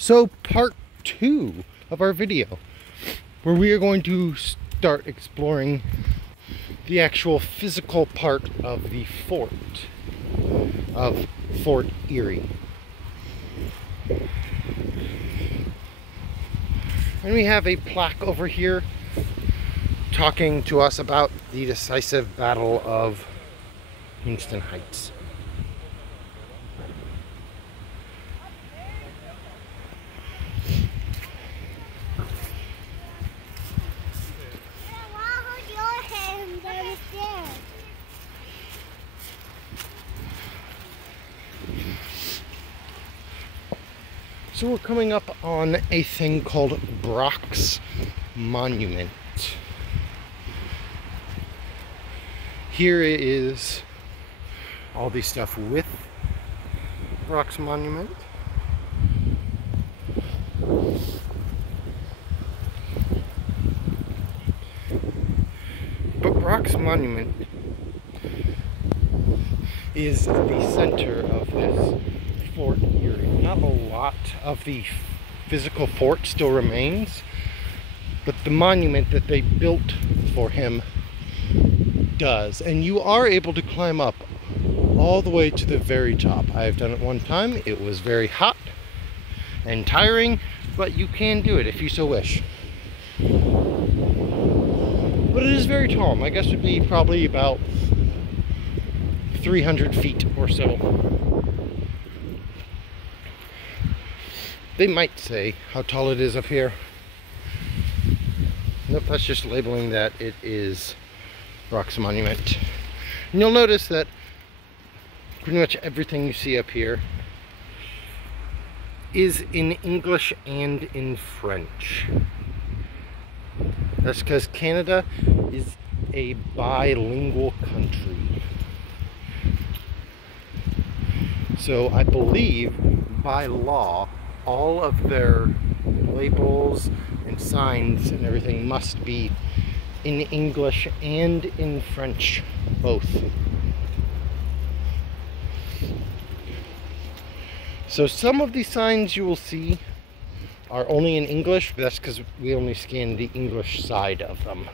So part 2 of our video, where we are going to start exploring the actual physical part of the fort of Fort Erie. And we have a plaque over here talking to us about the decisive Battle of Queenston Heights. So we're coming up on a thing called Brock's Monument. Here is all the stuff with Brock's Monument. But Brock's Monument is the center of this Fort Erie. Not a lot of the physical fort still remains, but the monument that they built for him does. And you are able to climb up all the way to the very top. I've done it one time. It was very hot and tiring, but you can do it if you so wish. But it is very tall. My guess would be probably about 300 feet or so. They might say how tall it is up here. Nope, that's just labeling that it is Brock's Monument. And you'll notice that pretty much everything you see up here is in English and in French. That's because Canada is a bilingual country. So I believe by law, all of their labels and signs and everything must be in English and in French, both. So some of the signs you will see are only in English, but that's because we only scan the English side of them.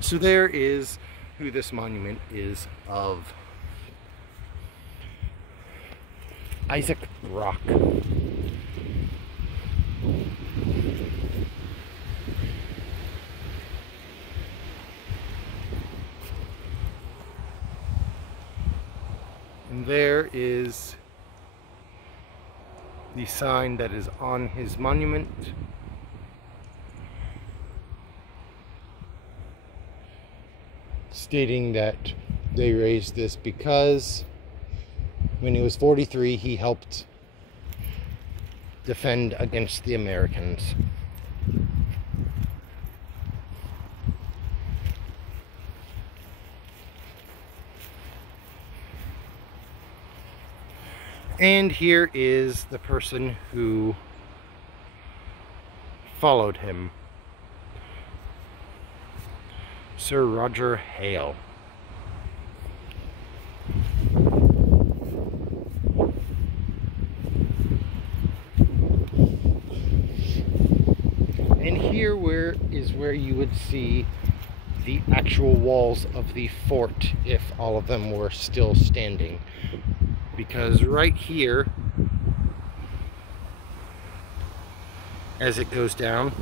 So there is who this monument is of. Isaac Brock. And there is the sign that is on his monument. Stating that they raised this because when he was 43, he helped defend against the Americans. And here is the person who followed him, Sir Roger Hale. And here is where you would see the actual walls of the fort if all of them were still standing. Because right here, as it goes down,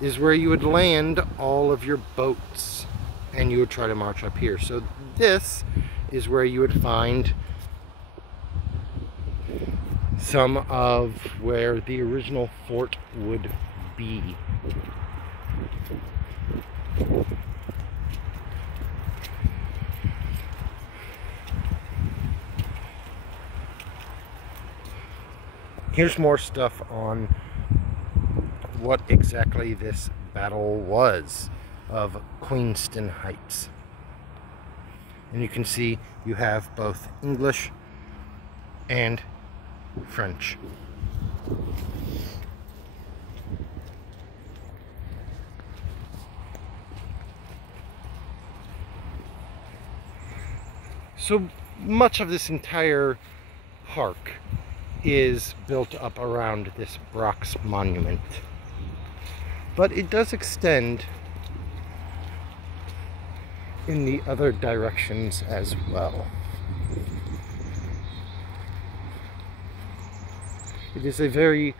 is where you would land all of your boats and you would try to march up here. So this is where you would find some of where the original fort would be. Here's more stuff on what exactly this battle was of Queenston Heights. And you can see you have both English and French. So much of this entire park is built up around this bronze monument. But it does extend in the other directions as well. It is a very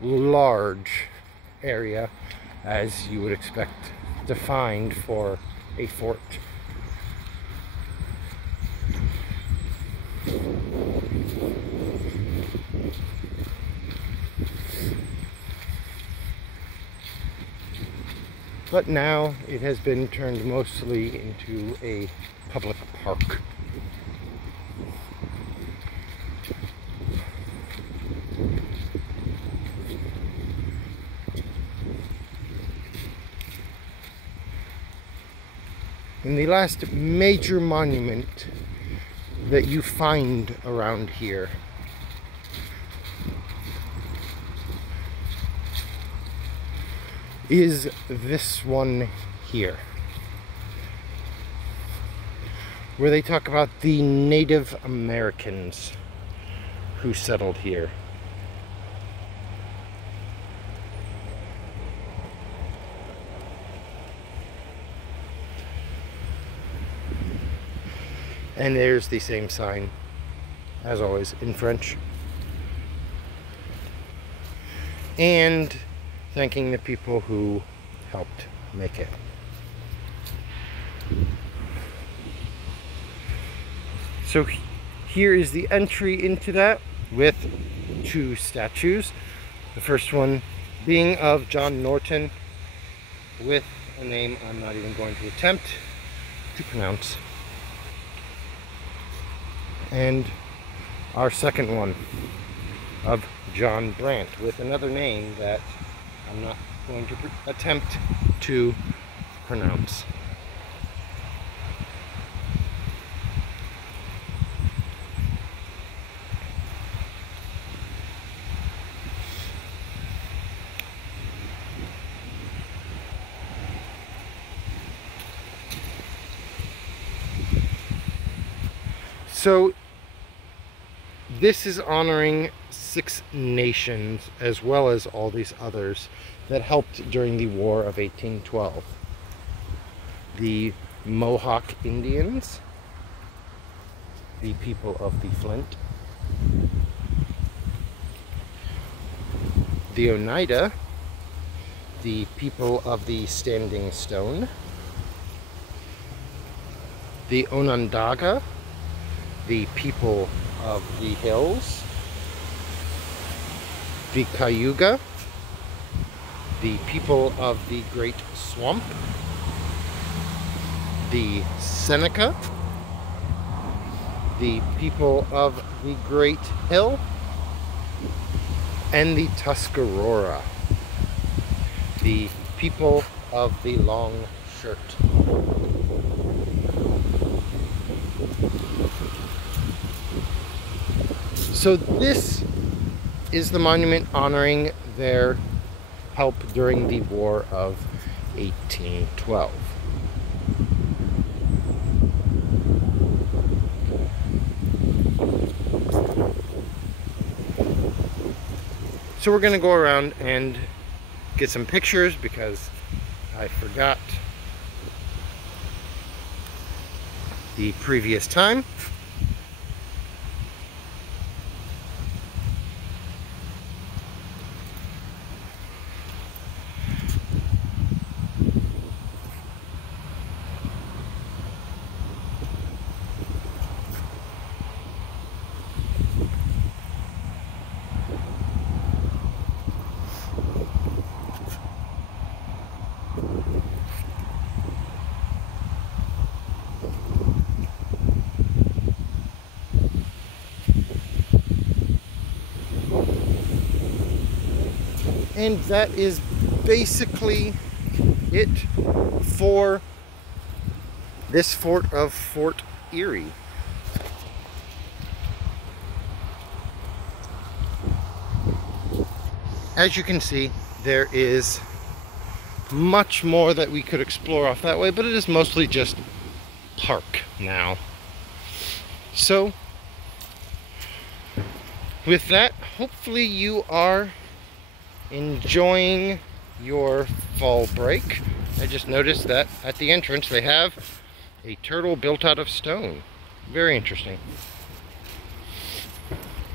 large area, as you would expect, defined for a fort. But now it has been turned mostly into a public park. And the last major monument that you find around here is this one here, where they talk about the Native Americans who settled here. And there's the same sign, as always, in French. And thanking the people who helped make it. So here is the entry into that with two statues. The first one being of John Norton with a name I'm not even going to attempt to pronounce. And our second one of John Brant with another name that I'm not going to attempt to pronounce. So this is honoring 6 nations as well as all these others that helped during the War of 1812. The Mohawk Indians, the people of the Flint, the Oneida, the people of the Standing Stone, the Onondaga, the people of the hills, the Cayuga, the people of the Great Swamp, the Seneca, the people of the Great Hill, and the Tuscarora, the people of the Long Shirt. So this is the monument honoring their help during the War of 1812. So we're going to go around and get some pictures because I forgot the previous time. And that is basically it for this fort of Fort Erie. As you can see, there is much more that we could explore off that way, but it is mostly just park now. So with that, hopefully you are enjoying your fall break. I just noticed that at the entrance they have a turtle built out of stone. Very interesting.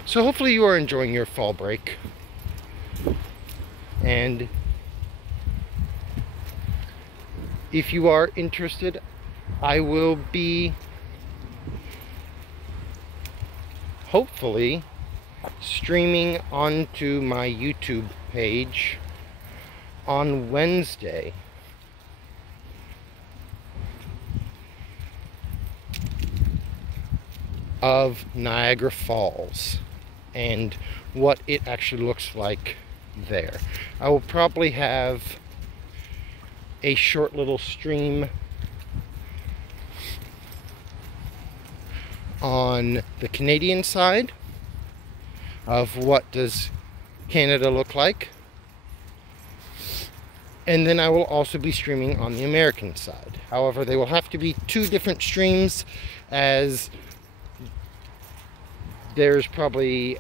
So hopefully you are enjoying your fall break. And if you are interested, I will be hopefully streaming onto my YouTube page on Wednesday. Of Niagara Falls and what it actually looks like there. I will probably have a short little stream on the Canadian side of what does Canada look like, and then I will also be streaming on the American side. However, they will have to be two different streams, as there's probably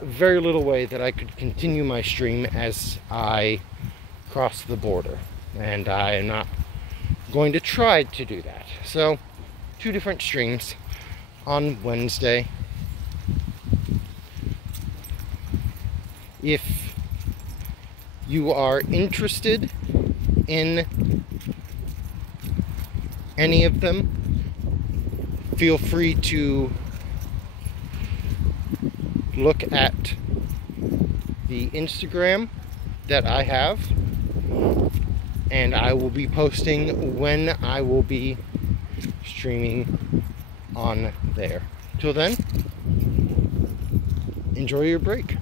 very little way that I could continue my stream as I cross the border, and I am not going to try to do that. So, two different streams on Wednesday. If you are interested in any of them, feel free to look at the Instagram that I have, and I will be posting when I will be streaming on there. Till then, enjoy your break.